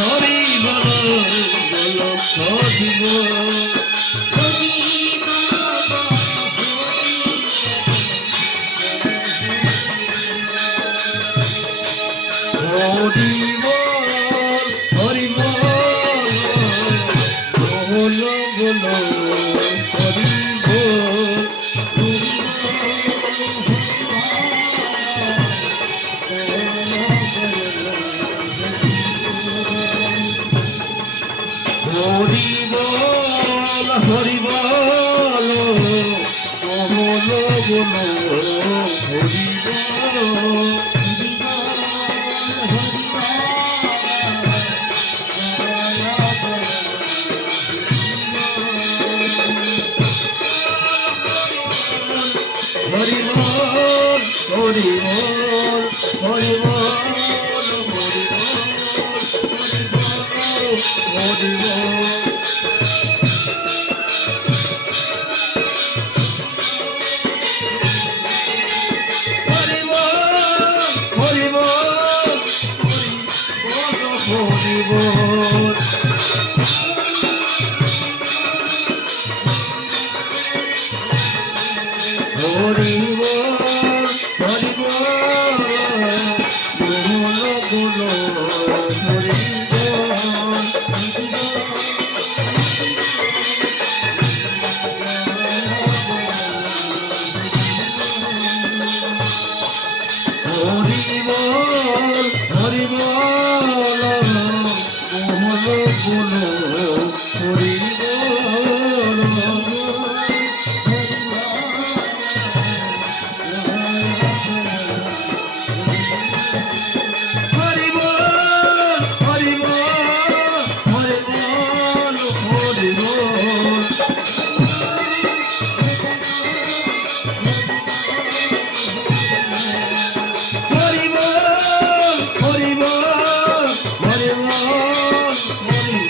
হরি বল লক্ষ জীব হরি বল হরি বল বল বল হরি বল হরি বল হরি বল বল বল হরি বল হরি বল হরি বল হরি বল হরি বল হরি বল হরি বল হরি বল বল বল হরি বল হরি বল হরি বল বল বল হরি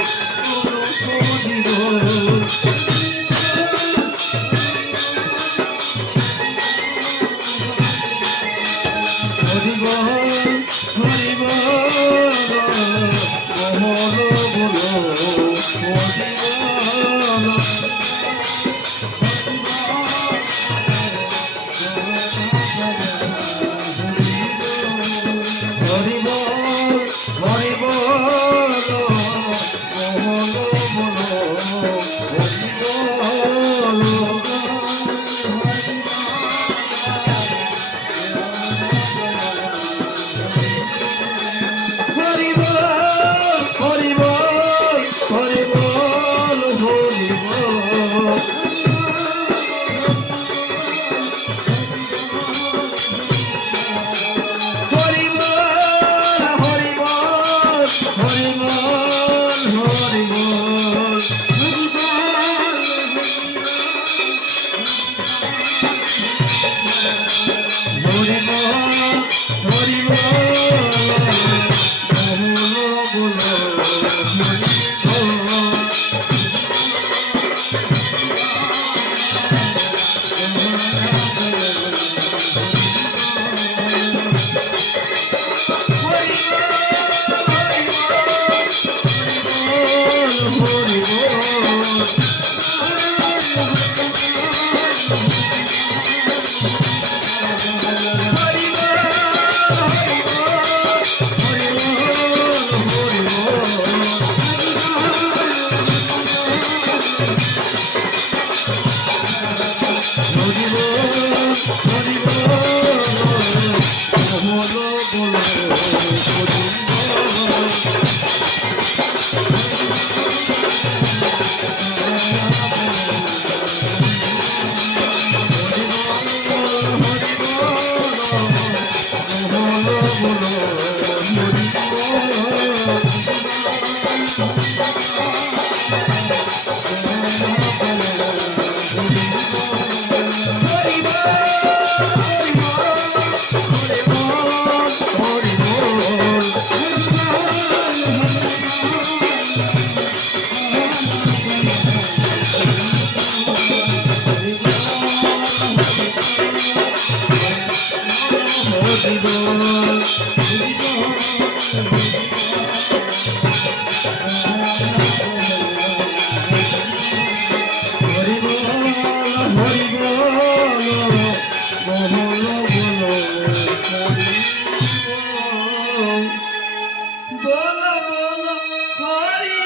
বলো বলো হরি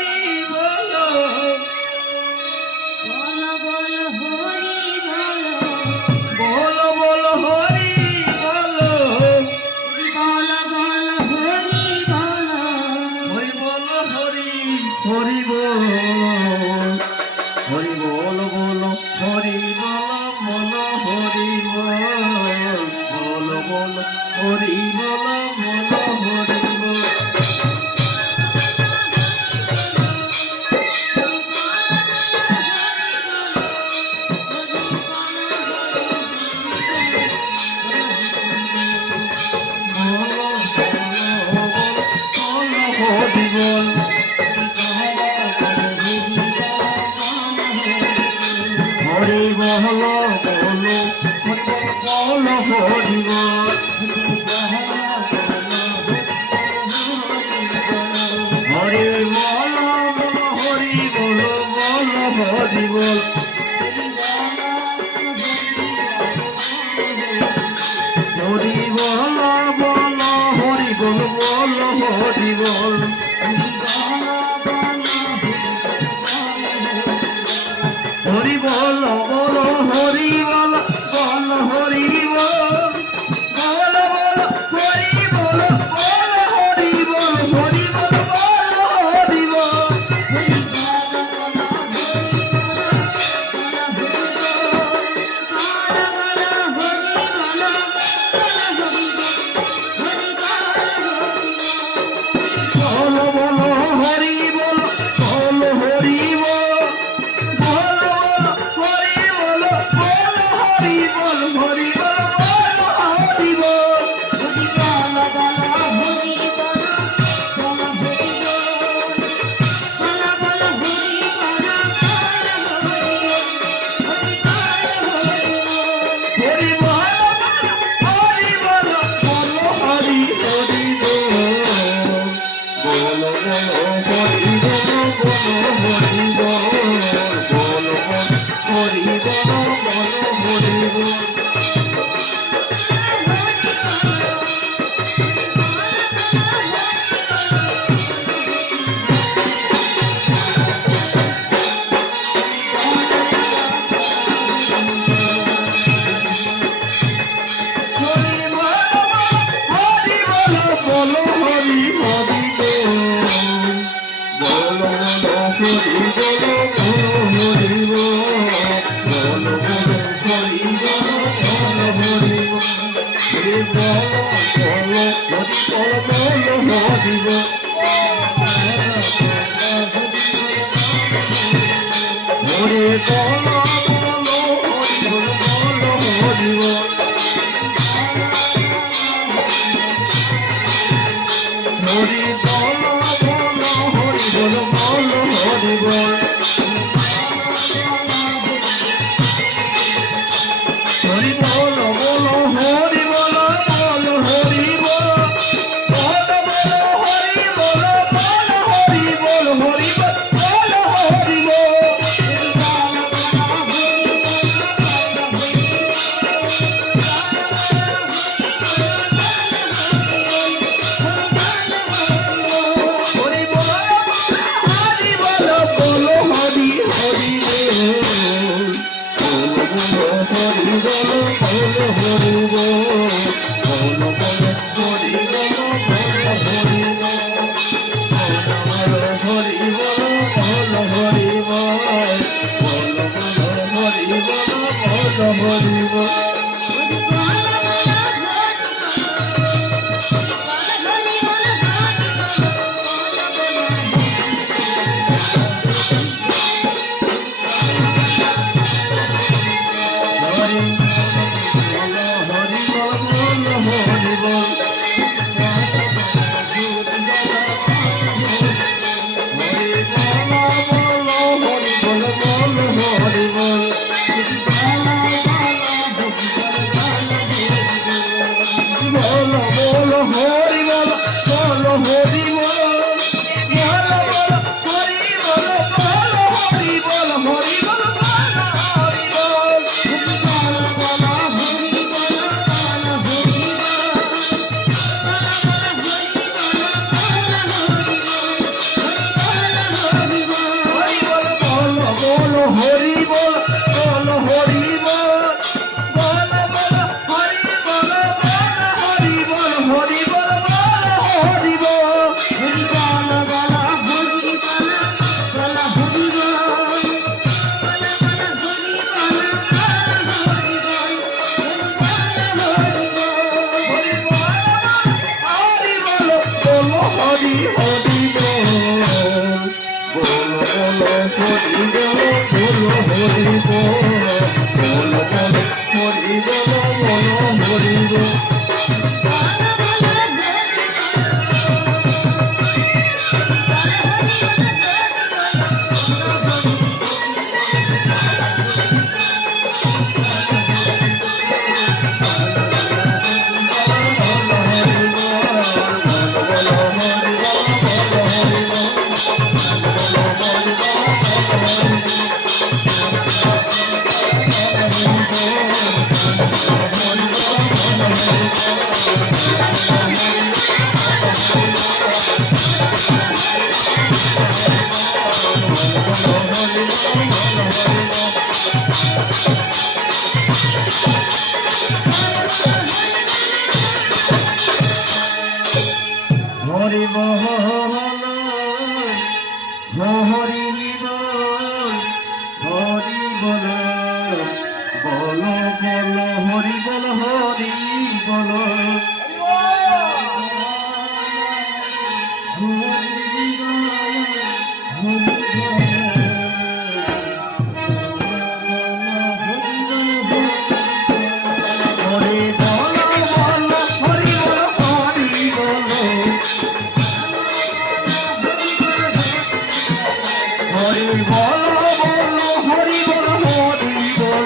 বলো বলো বলো হরি বলো বলো বলো হরি বলো বলো বলো হরি বলো হরি বলো হরি হরি বল হরি বল বলো হরি বল বলো হরি বল বলো বলো হরি বল বলো হরি বল হরি বল হরি বল বলো বলো হরি বল হরি বল বলো হরি বলো বলো হরি বল হরি বল বলো হরি বল বলো হরি বল হরি বল বলো হরি বল বলো হরি বল বলো বলো হরি বল বলো হরি বল হরি বল বলো হরি বল বলো বলো হরি বল বলো হরি বল বলো বলো হরি বল হরি বল বলো হরি বল হরি বল হরি বল বলো হরি হরি বল বলো বলো হরি বল বলো হরি বল বলো হরি বল বলো হরি বল হরি বল বলো হরি হরি বল বলো হরি বল বলো হরি বল বলো হরি বল হরি বল হরি বল হরি বল বলো হরি বল হরি বল বলো হরি বল বলো হরি বল হরি বল বলো হরি বল বলো হরি বল বলো বলো হরি বল বলো হরি বল হরি বল বলো হরি বল হরি বল বল হরি বল বল হরি বল হরি বল হরি বল হরি বল বল বল হরি বল হরি বল হরি বল বল হরি বল হরি বল হরি বল হরি বল হরি বল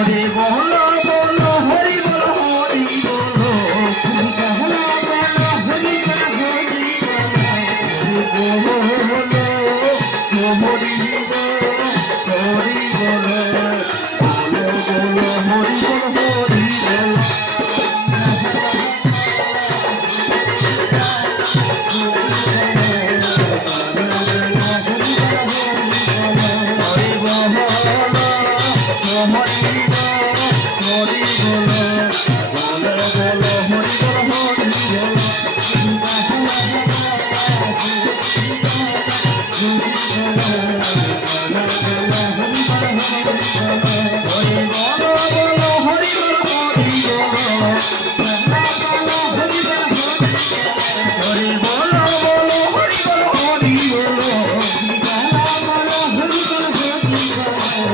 হরি বল বল হরি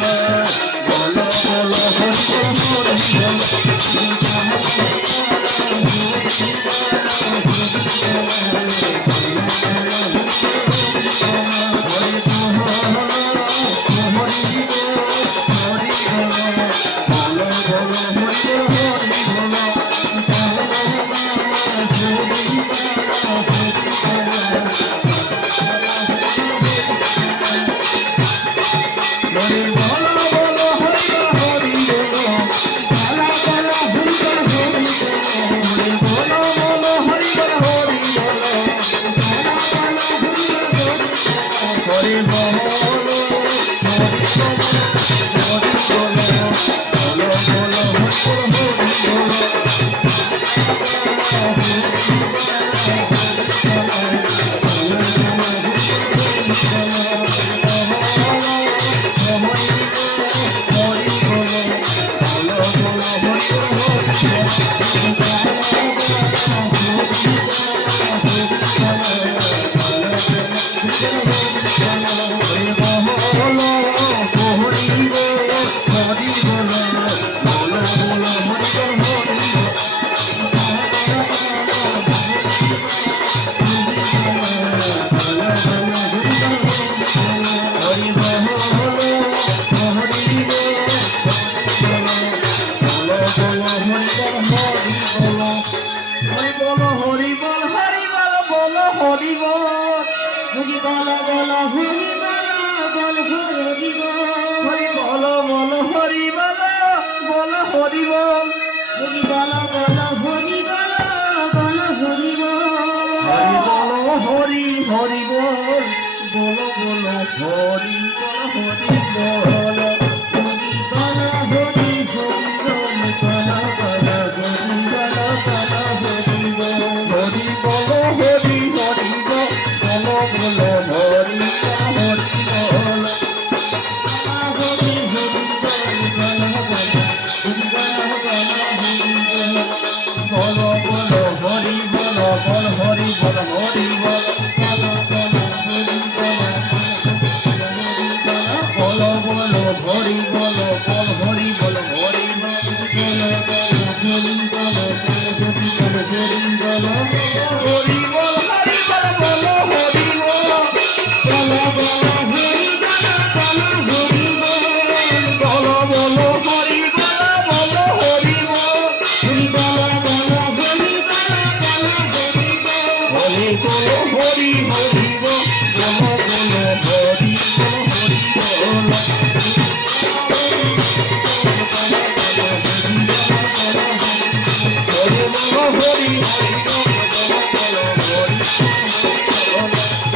বল হরি বল হরি Hare বলো হরি বলো হরি বল হরি বল বল হরি বল হরি বলো হরি বলো হরি বল হরি হরি বল বল হরি বল হরি বলো হরি বল হরি বল হরি বল হরি হরি বল বল হরি বল বল হরি বল বল হরি বল হরি বল বল হরি বল বল হরি বল হরি হরি বল হরি বল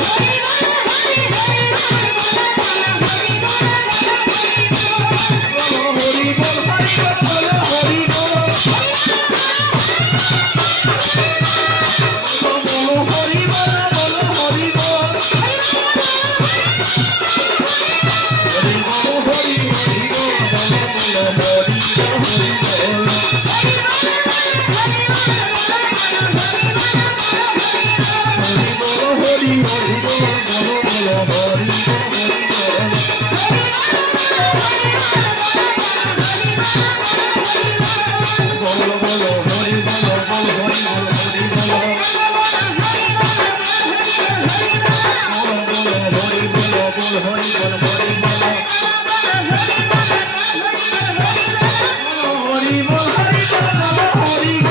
বল হরি বল বল হরি বল বল হরি বল হরি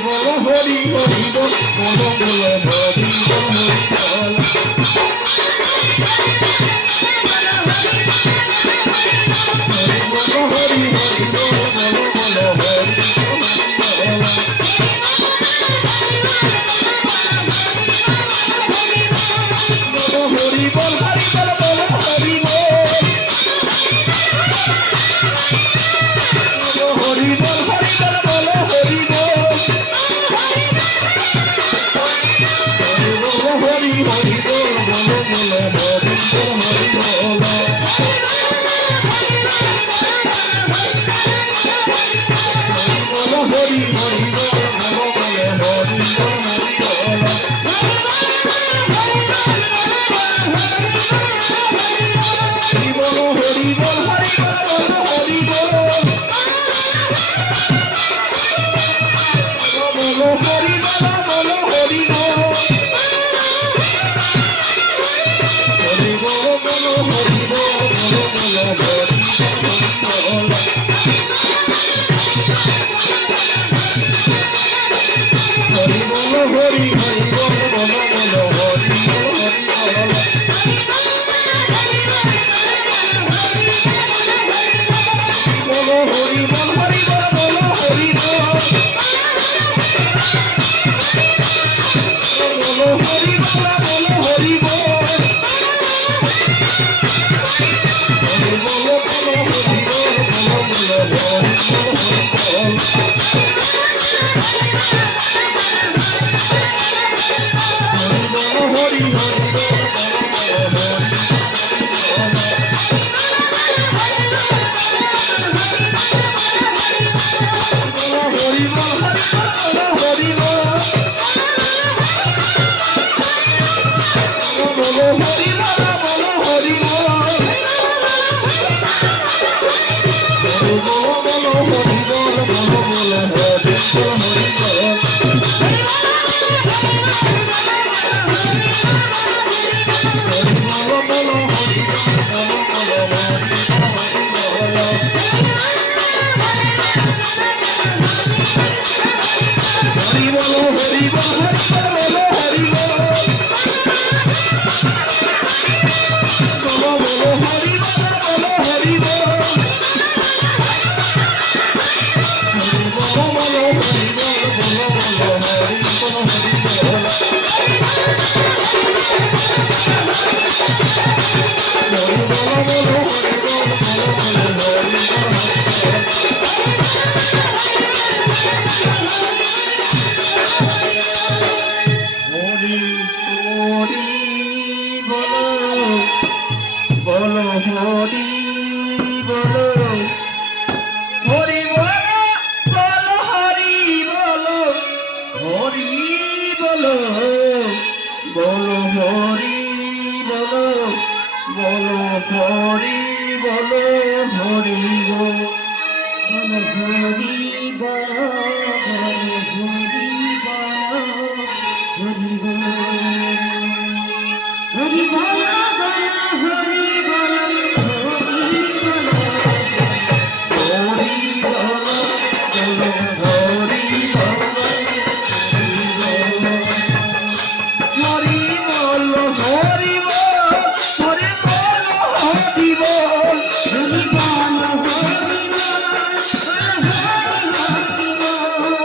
বল হরি হরি বল হরি বল হরি হরি বল হরি বল হরি বল হরি বল হরি হরি হরি বল হরি বল হরি বল হরি বল হরি বল হরি বল হরি বল হরি বল হরি বল হরি বল হরি বল হরি বল হরি বল হরি বল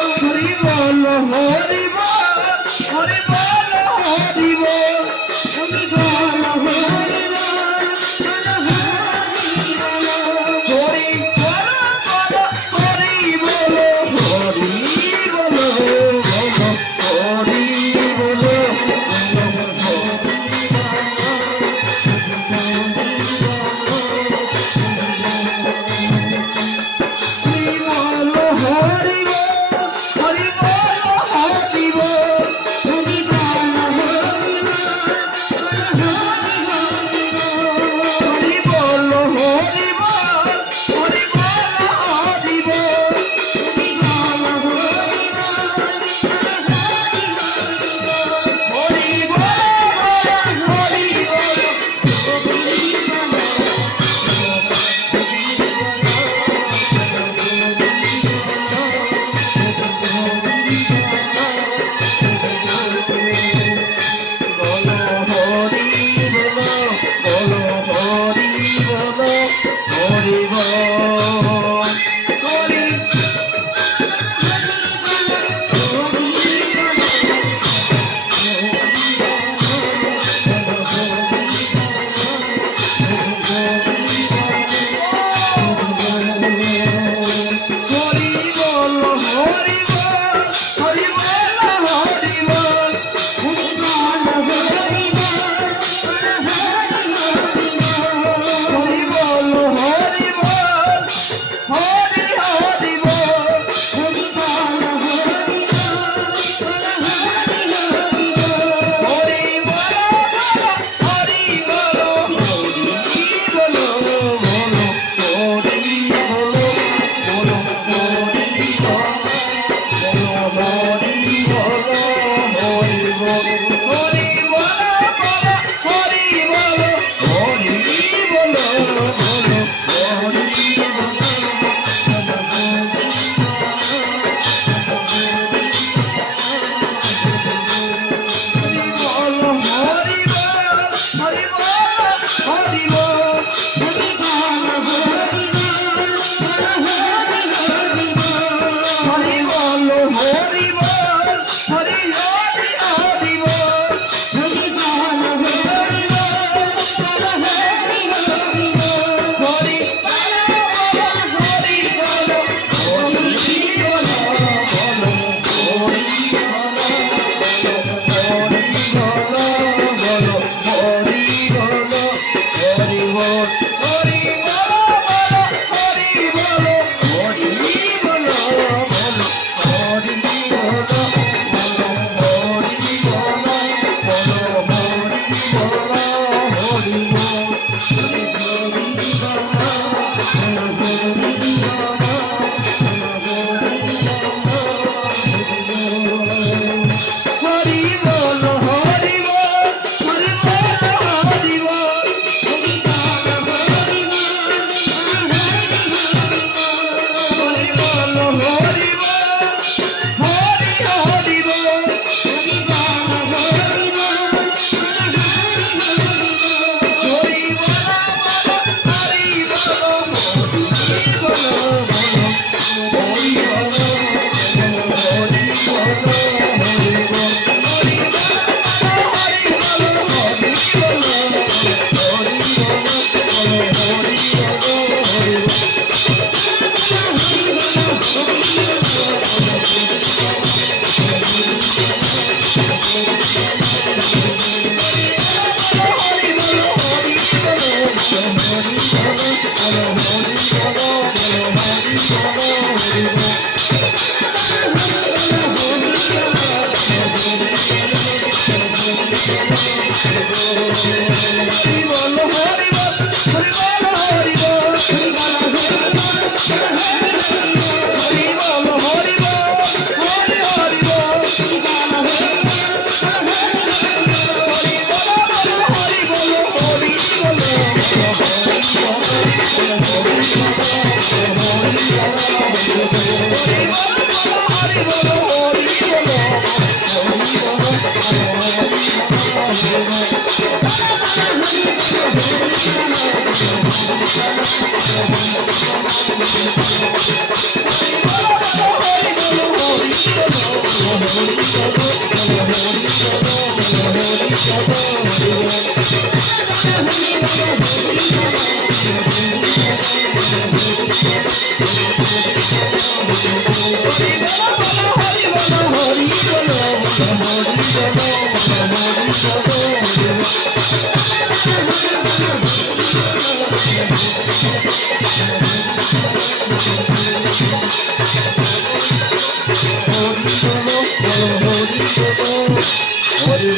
হরি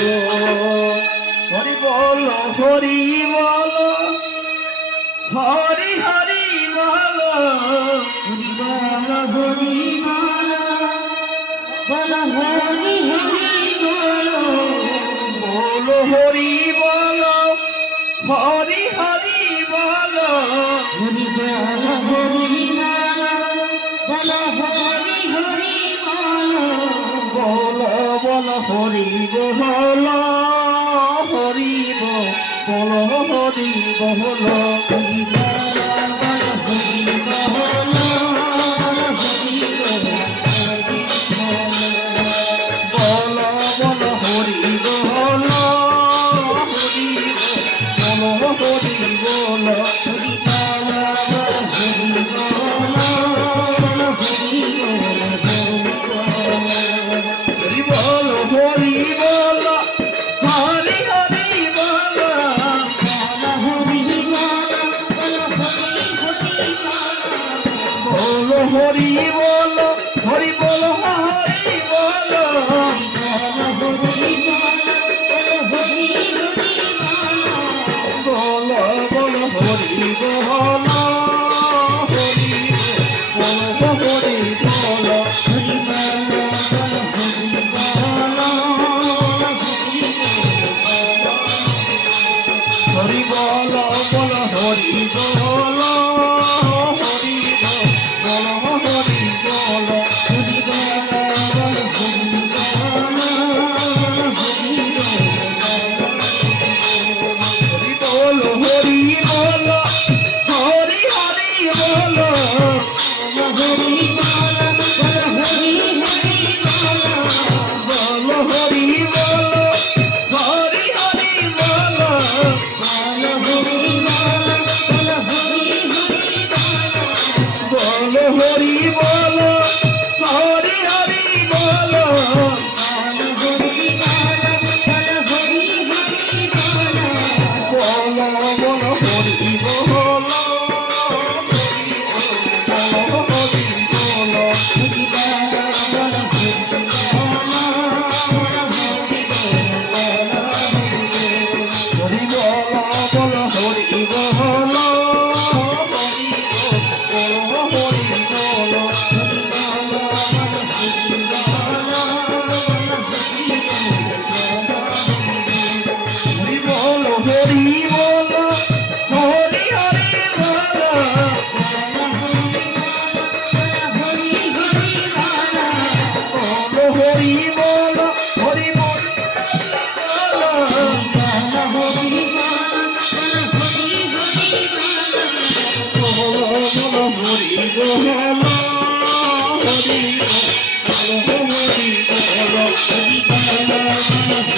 বল হরি বল হরি হরি বল হরি বল হরি বল বল হরি হরি বল বল হরি বল হরি হরি বল হরি বল হরি বল বল হরি হরি বল বল বল হরি বল হরি বল হরি বল হরি হরি বল হরি বল হরি বল বল বল হরি বল হরি বল হরি বল হরি বল বল হরি বল হরি বল হরি বল হরি বল হরি বল হরি হরি বল বল হরি বল হরি হরি বল বল হরি বল হরি হরি বল বল বল হরি বল হরি বল হরি বল বল হরি বল হরি বল হরি বল হরি বল হরি বল হরি হরি বল বল হরি বল হরি বল হরি বল হরি বল হরি বল